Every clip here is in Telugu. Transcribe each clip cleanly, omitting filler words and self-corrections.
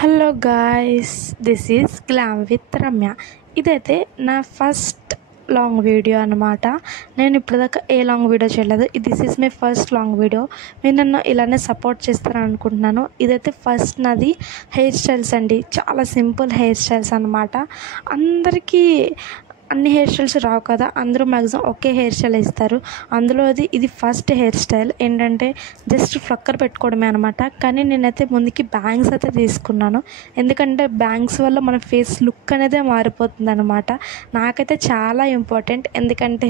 Hello guys, this is glam with Ramya. ఇదైతే నా ఫస్ట్ లాంగ్ వీడియో అనమాట. నేను ఇప్పటిదాకా ఏ లాంగ్ వీడియో చేయలేదు. This is my first long video. మీరు నన్ను ఇలానే సపోర్ట్ చేస్తారని అనుకుంటున్నాను. ఇదైతే ఫస్ట్ నాది హెయిర్ స్టైల్స్ అండి. చాలా సింపుల్ హెయిర్ స్టైల్స్ అనమాట. అందరికీ అన్ని హెయిర్ స్టైల్స్ రావు కదా, అందరూ మ్యాక్సిమం ఒకే హెయిర్ స్టైల్ ఇస్తారు. అందులో ఇది ఫస్ట్ హెయిర్ స్టైల్ ఏంటంటే జస్ట్ ఫ్లక్కర్ పెట్టుకోవడమే అనమాట. కానీ నేనైతే ముందుకి బ్యాంగ్స్ అయితే తీసుకున్నాను. ఎందుకంటే బ్యాంగ్స్ వల్ల మన ఫేస్ లుక్ అనేది మారిపోతుంది అనమాట. నాకైతే చాలా ఇంపార్టెంట్, ఎందుకంటే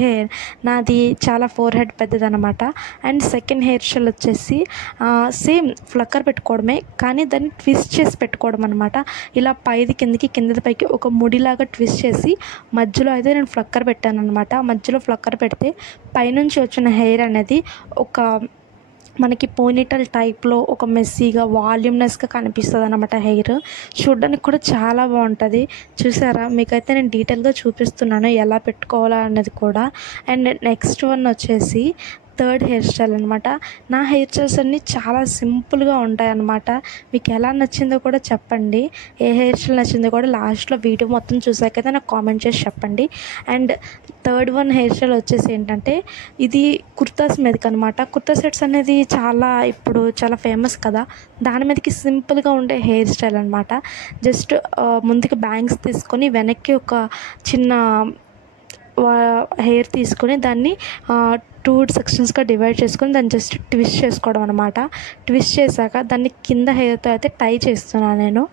నాది చాలా ఫోర్ హెడ్ పెద్దదనమాట. అండ్ సెకండ్ హెయిర్ స్టైల్ వచ్చేసి సేమ్ ఫ్లక్కర్ పెట్టుకోవడమే, కానీ దాన్ని ట్విస్ట్ చేసి పెట్టుకోవడం అనమాట. ఇలా పైది కిందకి, కిందది పైకి ఒక ముడిలాగా ట్విస్ట్ చేసి మధ్యలో అయితే నేను ఫ్లక్కర్ పెట్టాను అనమాట. మధ్యలో ఫ్లక్కర్ పెడితే పైనుంచి వచ్చిన హెయిర్ అనేది ఒక మనకి పోనీటల్ టైప్లో ఒక మెస్సీగా వాల్యూమ్నెస్గా కనిపిస్తుంది అనమాట. హెయిర్ చూడడానికి కూడా చాలా బాగుంటుంది. చూసారా, మీకైతే నేను డీటెయిల్గా చూపిస్తున్నాను ఎలా పెట్టుకోవాలా అనేది కూడా. అండ్ నెక్స్ట్ వన్ వచ్చేసి థర్డ్ హెయిర్ స్టైల్ అనమాట. నా హెయిర్ స్టైల్స్ అన్నీ చాలా సింపుల్గా ఉంటాయి అన్నమాట. మీకు ఎలా నచ్చిందో కూడా చెప్పండి. ఏ హెయిర్ స్టైల్ నచ్చిందో కూడా లాస్ట్లో వీడియో మొత్తం చూసాకైతే నాకు కామెంట్ చేసి చెప్పండి. And third one hair style వచ్చేసి ఏంటంటే ఇది కుర్తాస్ మీదకి అనమాట. కుర్తా సెట్స్ అనేది ఇప్పుడు చాలా ఫేమస్ కదా, దాని మీదకి సింపుల్గా ఉండే హెయిర్ స్టైల్ అనమాట. జస్ట్ ముందుకి బ్యాంగ్స్ తీసుకొని వెనక్కి ఒక చిన్న హెయిర్ తీసుకొని దాన్ని 2 సెక్షన్స్గా డివైడ్ చేసుకొని దాన్ని జస్ట్ ట్విస్ట్ చేసుకోవడం అనమాట. ట్విస్ట్ చేశాక దాన్ని కింద హెయిర్తో అయితే టై చేస్తున్నాను నేను.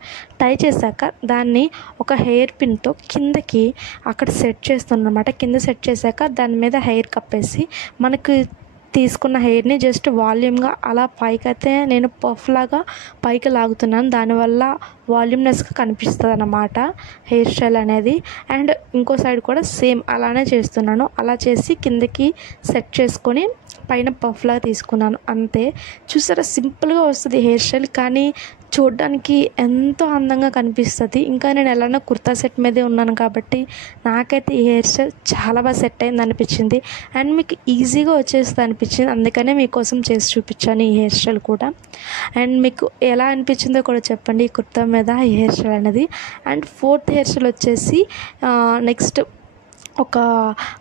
టై చేశాక దాన్ని ఒక హెయిర్ పిన్తో కిందకి అక్కడ సెట్ చేస్తున్నాను అనమాట. కింద సెట్ చేశాక దాని మీద హెయిర్ కప్పేసి మనకు తీసుకున్న హెయిర్ని జస్ట్ వాల్యూమ్గా అలా పైకైతే నేను పఫ్ లాగా పైకి లాగుతున్నాను. దానివల్ల వాల్యూమ్నెస్గా కనిపిస్తుంది అన్నమాట హెయిర్ స్టైల్ అనేది. అండ్ ఇంకో సైడ్ కూడా సేమ్ అలానే చేస్తున్నాను. అలా చేసి కిందకి సెట్ చేసుకొని పైన పఫ్ లాగా తీసుకున్నాను, అంతే. చూసారా, సింపుల్గా వస్తుంది హెయిర్ స్టైల్, కానీ చూడడానికి ఎంతో అందంగా కనిపిస్తుంది. ఇంకా నేను ఎలానో కుర్తా సెట్ మీదే ఉన్నాను కాబట్టి నాకైతే ఈ హెయిర్ స్టైల్ చాలా బాగా సెట్ అయింది అనిపించింది. అండ్ మీకు ఈజీగా వచ్చేస్తుంది అనిపించింది, అందుకనే మీకోసం చేసి చూపించాను ఈ హెయిర్ స్టైల్ కూడా. అండ్ మీకు ఎలా అనిపించిందో కూడా చెప్పండి ఈ కుర్తా మీద ఈ హెయిర్ స్టైల్ అనేది. అండ్ ఫోర్త్ హెయిర్ స్టైల్ వచ్చేసి నెక్స్ట్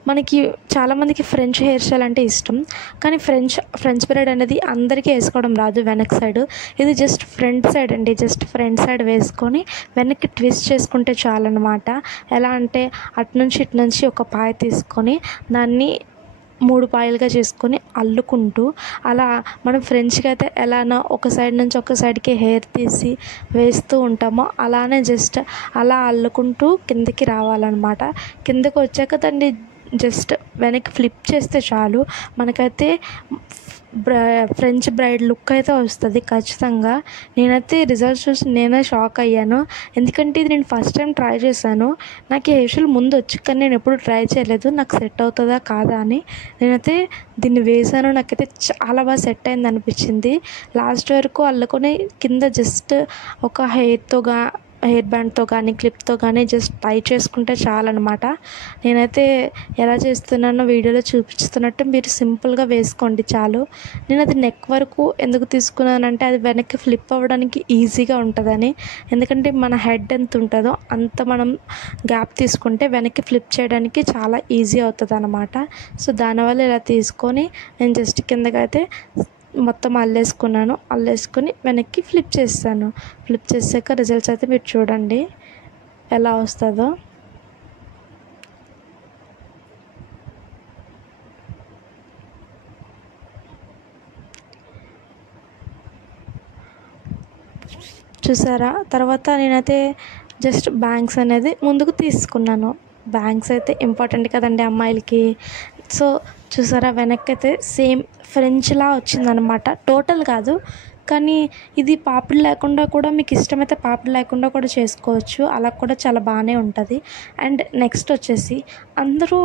మనకి చాలామందికి ఫ్రెంచ్ హెయిర్ స్టైల్ అంటే ఇష్టం, కానీ ఫ్రెంచ్ బ్రైడ్ అనేది అందరికీ వేసుకోవడం రాదు వెనక్ సైడ్. ఇది జస్ట్ ఫ్రంట్ సైడ్ అండి. జస్ట్ ఫ్రంట్ సైడ్ వేసుకొని వెనక్కి ట్విస్ట్ చేసుకుంటే చాలన్నమాట. ఎలా అంటే అటు నుంచి ఒక పాయ తీసుకొని దాన్ని 3 పాయలుగా చేసుకొని అల్లుకుంటూ, అలా మనం ఫ్రెంచ్కి అయితే ఎలానో ఒక సైడ్ నుంచి ఒక సైడ్కి హెయిర్ తీసి వేస్తూ ఉంటామో అలానే జస్ట్ అలా అల్లుకుంటూ కిందకి రావాలన్నమాట. కిందకి వచ్చాక దాన్ని జస్ట్ వెనక్కి ఫ్లిప్ చేస్తే చాలు, మనకైతే ఫ్రెంచ్ బ్రైడ్ లుక్ అయితే వస్తుంది ఖచ్చితంగా. నేనైతే రిజల్ట్స్ చూసి నేనే షాక్ అయ్యాను, ఎందుకంటే ఇది నేను ఫస్ట్ టైం ట్రై చేశాను. నాకు ఈ హెయిర్ స్టైల్ ముందు వచ్చి, కానీ నేను ఎప్పుడు ట్రై చేయలేదు నాకు సెట్ అవుతుందా కాదా అని. నేనైతే దీన్ని వేసాను, నాకైతే చాలా బాగా సెట్ అయింది అనిపించింది. లాస్ట్ వరకు అల్లుకొని కింద జస్ట్ ఒక హెయిర్ బ్యాండ్తో కానీ క్లిప్తో కానీ జస్ట్ టై చేసుకుంటే చాలన్నమాట. నేనైతే ఎలా చేస్తున్నానో వీడియోలో చూపిస్తున్నట్టు మీరు సింపుల్గా వేసుకోండి చాలు. నేను అది నెక్ వరకు ఎందుకు తీసుకున్నానంటే అది వెనక్కి ఫ్లిప్ అవ్వడానికి ఈజీగా ఉంటుందని. ఎందుకంటే మన హెడ్ ఎంత ఉంటుందో అంత మనం గ్యాప్ తీసుకుంటే వెనక్కి ఫ్లిప్ చేయడానికి చాలా ఈజీ అవుతుంది అన్నమాట. సో దానివల్ల ఇలా తీసుకొని నేను జస్ట్ కిందకైతే మొత్తం అల్లేసుకొని వెనక్కి ఫ్లిప్ చేశాను. ఫ్లిప్ చేసాక రిజల్ట్స్ అయితే మీరు చూడండి ఎలా వస్తుందో. చూసారా, తర్వాత నేనైతే జస్ట్ బ్యాంగ్స్ అనేది ముందుకు తీసుకున్నాను. బ్యాంగ్స్ అయితే ఇంపార్టెంట్ కదండి అమ్మాయిలకి. సో చూసారా, వెనక్కి అయితే సేమ్ ఫ్రెంచ్లా వచ్చిందనమాట. టోటల్ కాదు, కానీ ఇది పాపిడి లేకుండా కూడా మీకు ఇష్టమైతే పాపిడి లేకుండా కూడా చేసుకోవచ్చు, అలా కూడా చాలా బాగానే ఉంటుంది. అండ్ నెక్స్ట్ వచ్చేసి అందరూ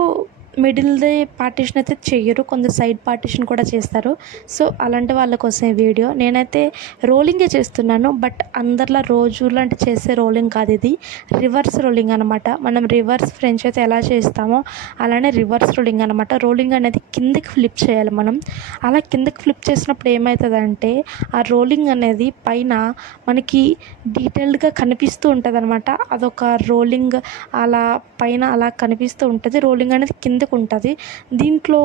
మిడిల్ది పార్టిషన్ అయితే చెయ్యరు, కొంత సైడ్ పార్టిషన్ కూడా చేస్తారు. సో అలాంటి వాళ్ళ కోసం ఈ వీడియో. నేనైతే రోలింగే చేస్తున్నాను, బట్ అందరిలా రోజులాంటి చేసే రోలింగ్ కాదు, ఇది రివర్స్ రోలింగ్ అనమాట. మనం రివర్స్ ఫ్రెంచ్ అయితే ఎలా చేస్తామో అలానే రివర్స్ రోలింగ్ అనమాట. రోలింగ్ అనేది కిందకి ఫ్లిప్ చేయాలి మనం. అలా కిందకి ఫ్లిప్ చేసినప్పుడు ఏమవుతుందంటే ఆ రోలింగ్ అనేది పైన మనకి డీటెయిల్డ్గా కనిపిస్తూ ఉంటుంది అనమాట. అదొక రోలింగ్ అలా పైన అలా కనిపిస్తూ ఉంటుంది. రోలింగ్ అనేది కిందకు ఉంటుంది. దీంట్లో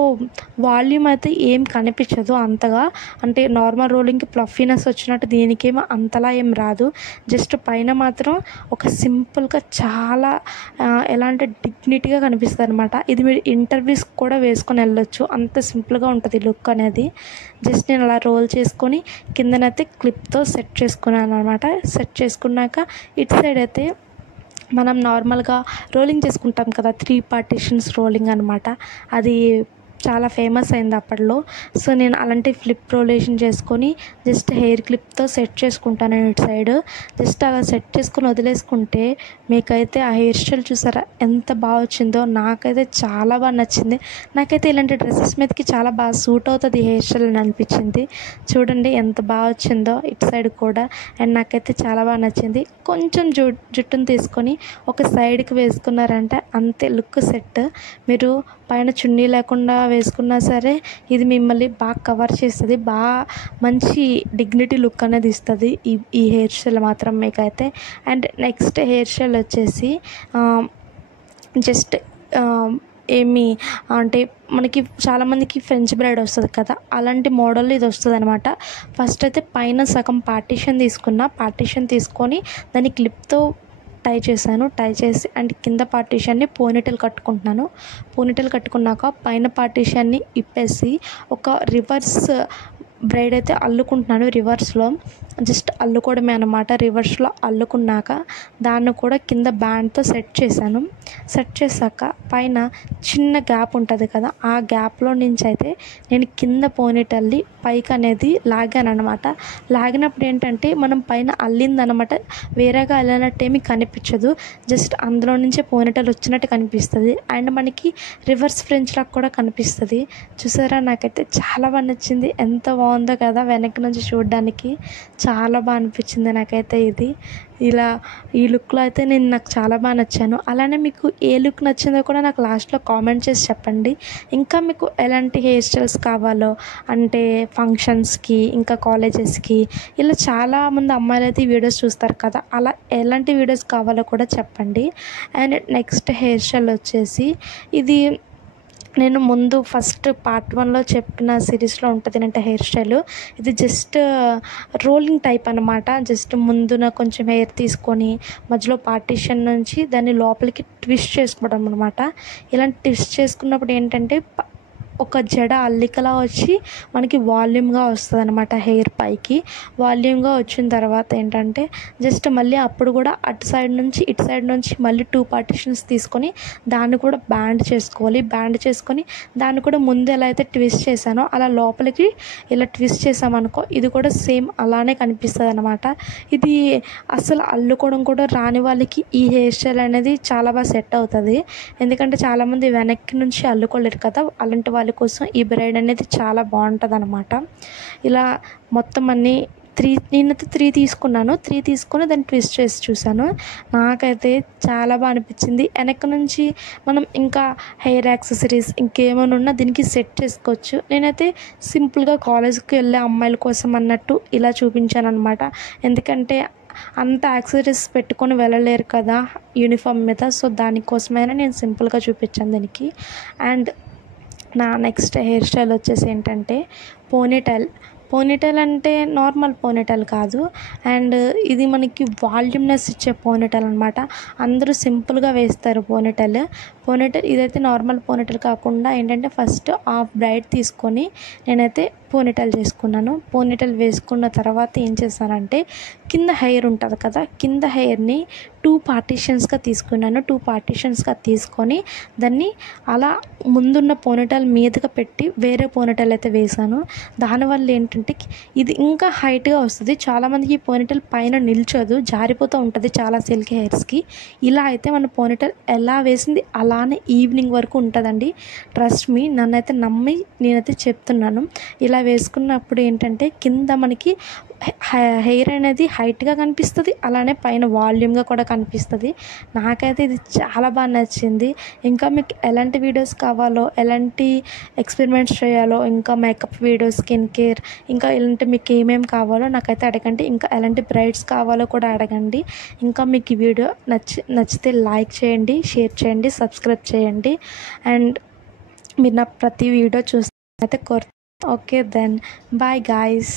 వాల్యూమ్ అయితే ఏం కనిపించదు అంతగా, అంటే నార్మల్ రోలింగ్కి ప్లఫీనెస్ వచ్చినట్టు దీనికేమో అంతలా ఏం రాదు. జస్ట్ పైన మాత్రం ఒక సింపుల్గా చాలా ఎలా అంటే డిగ్నిటీగా కనిపిస్తుంది అనమాట. ఇది మీరు ఇంటర్వ్యూస్కి కూడా వేసుకొని వెళ్ళొచ్చు, అంత సింపుల్గా ఉంటుంది లుక్ అనేది. జస్ట్ నేను అలా రోల్ చేసుకొని కిందనైతే క్లిప్తో సెట్ చేసుకున్నాను అనమాట. సెట్ చేసుకున్నాక ఇటు సైడ్ అయితే మనం నార్మల్గా రోలింగ్ చేసుకుంటాం కదా, 3 పార్టిషన్స్ రోలింగ్ అనమాట. అది చాలా ఫేమస్ అయింది అప్పట్లో. సో నేను అలాంటి ఫ్లిప్ రోలేషన్ చేసుకొని జస్ట్ హెయిర్ క్లిప్తో సెట్ చేసుకుంటాను ఇటు సైడ్. జస్ట్ అలా సెట్ చేసుకుని వదిలేసుకుంటే మీకైతే ఆ హెయిర్ స్టైల్ చూసారా ఎంత బాగా వచ్చిందో. నాకైతే చాలా బాగా నచ్చింది. నాకైతే ఇలాంటి డ్రెస్సెస్ మీదకి చాలా బాగా సూట్ అవుతుంది ఈ హెయిర్ స్టైల్ అని అనిపించింది. చూడండి ఎంత బాగా వచ్చిందో ఇటు సైడ్ కూడా. అండ్ నాకైతే చాలా బాగా నచ్చింది. కొంచెం జుట్టును తీసుకొని ఒక సైడ్కి వేసుకున్నారంటే అంతే లుక్ సెట్. మీరు పైన చున్నీ లేకుండా వేసుకున్నా సరే ఇది మిమ్మల్ని బాగా కవర్ చేస్తుంది, బాగా మంచి డిగ్నిటీ లుక్ అనేది ఇస్తుంది ఈ హెయిర్ స్టైల్ మాత్రం మీకైతే. అండ్ నెక్స్ట్ హెయిర్ స్టైల్ వచ్చేసి జస్ట్ ఏమి అంటే మనకి చాలామందికి ఫ్రెంచ్ బ్రైడ్ వస్తుంది కదా, అలాంటి మోడల్ ఇది వస్తుంది అనమాట. ఫస్ట్ అయితే పైన సగం పార్టిషన్ తీసుకొని దాన్ని క్లిప్తో టై చేశాను. టై చేసి అండ్ కింద పార్టిషన్ని పోనీటెల్ కట్టుకుంటున్నాను. పోనీటెల్ కట్టుకున్నాక పైన పార్టిషన్ని ఇప్పేసి ఒక రివర్స్ బ్రైడ్ అయితే అల్లుకుంటున్నాను. రివర్స్లో జస్ట్ అల్లుకోవడమే అనమాట. రివర్స్లో అల్లుకున్నాక దాన్ని కూడా కింద బ్యాండ్తో సెట్ చేశాను. సెట్ చేశాక పైన చిన్న గ్యాప్ ఉంటుంది కదా, ఆ గ్యాప్లో నుంచి అయితే నేను కింద పోనీటెల్ని పైకి అనేది లాగాను అనమాట. లాగినప్పుడు ఏంటంటే మనం పైన అల్లిందనమాట, వేరేగా అల్లినట్టు ఏమీ కనిపించదు. జస్ట్ అందులో నుంచే పోనీటెల్ వచ్చినట్టు కనిపిస్తుంది. అండ్ మనకి రివర్స్ ఫ్రెంచ్ లాగా కూడా కనిపిస్తుంది. చూసారా, నాకైతే చాలా బాగా నచ్చింది. ఎంత బాగుందో కదా వెనక్కి నుంచి చూడడానికి, చాలా బాగా అనిపించింది నాకైతే ఇది. ఇలా ఈ లుక్లో అయితే నాకు చాలా బాగా నచ్చాను. అలానే మీకు ఏ లుక్ నచ్చిందో కూడా నాకు లాస్ట్లో కామెంట్ చేసి చెప్పండి. ఇంకా మీకు ఎలాంటి హెయిర్ స్టైల్స్ కావాలో, అంటే ఫంక్షన్స్కి ఇంకా కాలేజెస్కి ఇలా చాలామంది అమ్మాయిలు అయితే ఈ వీడియోస్ చూస్తారు కదా, అలా ఎలాంటి వీడియోస్ కావాలో కూడా చెప్పండి. అండ్ నెక్స్ట్ హెయిర్ స్టైల్ వచ్చేసి ఇది నేను ముందు ఫస్ట్ పార్ట్ 1లో చెప్పిన సిరీస్లో ఉంటుంది అంటే హెయిర్ స్టైల్. ఇది జస్ట్ రోలింగ్ టైప్ అనమాట. జస్ట్ ముందున కొంచెం హెయిర్ తీసుకొని మధ్యలో పార్టిషన్ నుంచి దాన్ని లోపలికి ట్విస్ట్ చేసుకోవడం అనమాట. ఇలాంటి ట్విస్ట్ చేసుకున్నప్పుడు ఏంటంటే ఒక జడ అల్లికలా వచ్చి మనకి వాల్యూమ్గా వస్తుంది అనమాట. హెయిర్ పైకి వాల్యూమ్గా వచ్చిన తర్వాత ఏంటంటే జస్ట్ మళ్ళీ అప్పుడు కూడా అటు సైడ్ నుంచి ఇటు సైడ్ నుంచి మళ్ళీ 2 పార్టిషన్స్ తీసుకొని దాన్ని కూడా బ్యాండ్ చేసుకోవాలి. బ్యాండ్ చేసుకొని దాన్ని కూడా ముందు ఎలా అయితే ట్విస్ట్ చేశానో అలా లోపలికి ఇలా ట్విస్ట్ చేసామనుకో ఇది కూడా సేమ్ అలానే కనిపిస్తుంది అనమాట. ఇది అసలు అల్లుకోవడం కూడా రాని వాళ్ళకి ఈ హెయిర్ స్టైల్ అనేది చాలా బాగా సెట్ అవుతుంది. ఎందుకంటే చాలామంది వెనక్కి నుంచి అల్లుకోలేరు కదా, అలాంటి వాళ్ళ కోసం ఈ బ్రైడ్ అనేది చాలా బాగుంటుంది అనమాట. ఇలా మొత్తం అన్నీ నేనైతే 3 తీసుకున్నాను. 3 తీసుకొని దాన్ని ట్విస్ట్ చేసి చూశాను. నాకైతే చాలా బాగా అనిపించింది. వెనక నుంచి మనం ఇంకా హెయిర్ యాక్సెసరీస్ ఇంకేమైనా ఉన్నా దీనికి సెట్ చేసుకోవచ్చు. నేనైతే సింపుల్గా కాలేజ్కి వెళ్ళే అమ్మాయిల కోసం అన్నట్టు ఇలా చూపించాను అనమాట. ఎందుకంటే అంత యాక్సెసరీస్ పెట్టుకొని వెళ్ళలేరు కదా యూనిఫామ్ మీద. సో దానికోసమైనా నేను సింపుల్గా చూపించాను దీనికి. అండ్ నా నెక్స్ట్ హెయిర్ స్టైల్ వచ్చేసి ఏంటంటే పోనీటైల్ అంటే నార్మల్ పోనీటైల్ కాదు. అండ్ ఇది మనకి వాల్యూమ్నెస్ ఇచ్చే పోనీటైల్ అనమాట. అందరూ సింపుల్గా వేస్తారు పోనీటైల్. ఇదైతే నార్మల్ పోనీటైల్ కాకుండా ఏంటంటే ఫస్ట్ హాఫ్ బ్రైడ్ తీసుకొని నేనైతే పోనీటైల్ చేసుకున్నాను. పోనీటైల్ వేసుకున్న తర్వాత ఏం చేశానంటే కింద హెయిర్ ఉంటుంది కదా, కింద హెయిర్ని 2 పార్టీషన్స్గా తీసుకున్నాను. 2 పార్టీషన్స్గా తీసుకొని దాన్ని అలా ముందున్న పోనీటైల్ మీదగా పెట్టి వేరే పోనీటైల్ అయితే వేశాను. దానివల్ల ఏంటంటే ఇది ఇంకా హైట్గా వస్తుంది. చాలామందికి ఈ పోనీటైల్ పైన నిల్చోదు, జారిపోతూ ఉంటుంది చాలా సిల్కీ హెయిర్స్కి. ఇలా అయితే మన పోనీటైల్ ఎలా వేసింది అలానే ఈవినింగ్ వరకు ఉంటుందండి. ట్రస్ట్ మీ, నన్నైతే నమ్మి నేనైతే చెప్తున్నాను. ఇలా వేసుకున్నప్పుడు ఏంటంటే కింద మనకి హెయిర్ అనేది హైట్గా కనిపిస్తుంది, అలానే పైన వాల్యూమ్గా కూడా కనిపిస్తుంది. నాకైతే ఇది చాలా బాగా నచ్చింది. ఇంకా మీకు ఎలాంటి వీడియోస్ కావాలో, ఎలాంటి ఎక్స్పెరిమెంట్స్ చేయాలో, ఇంకా మేకప్ వీడియోస్, స్కిన్ కేర్, ఇంకా ఇలాంటి మీకు ఏమేమి కావాలో నాకైతే అడగండి. ఇంకా ఎలాంటి బ్రైడ్స్ కావాలో కూడా అడగండి. ఇంకా మీకు ఈ వీడియో నచ్చితే లైక్ చేయండి, షేర్ చేయండి, సబ్స్క్రైబ్ చేయండి. అండ్ మీరు నా ప్రతి వీడియో చూస్తే అయితే ఓకే దెన్ బాయ్ గాయ్స్.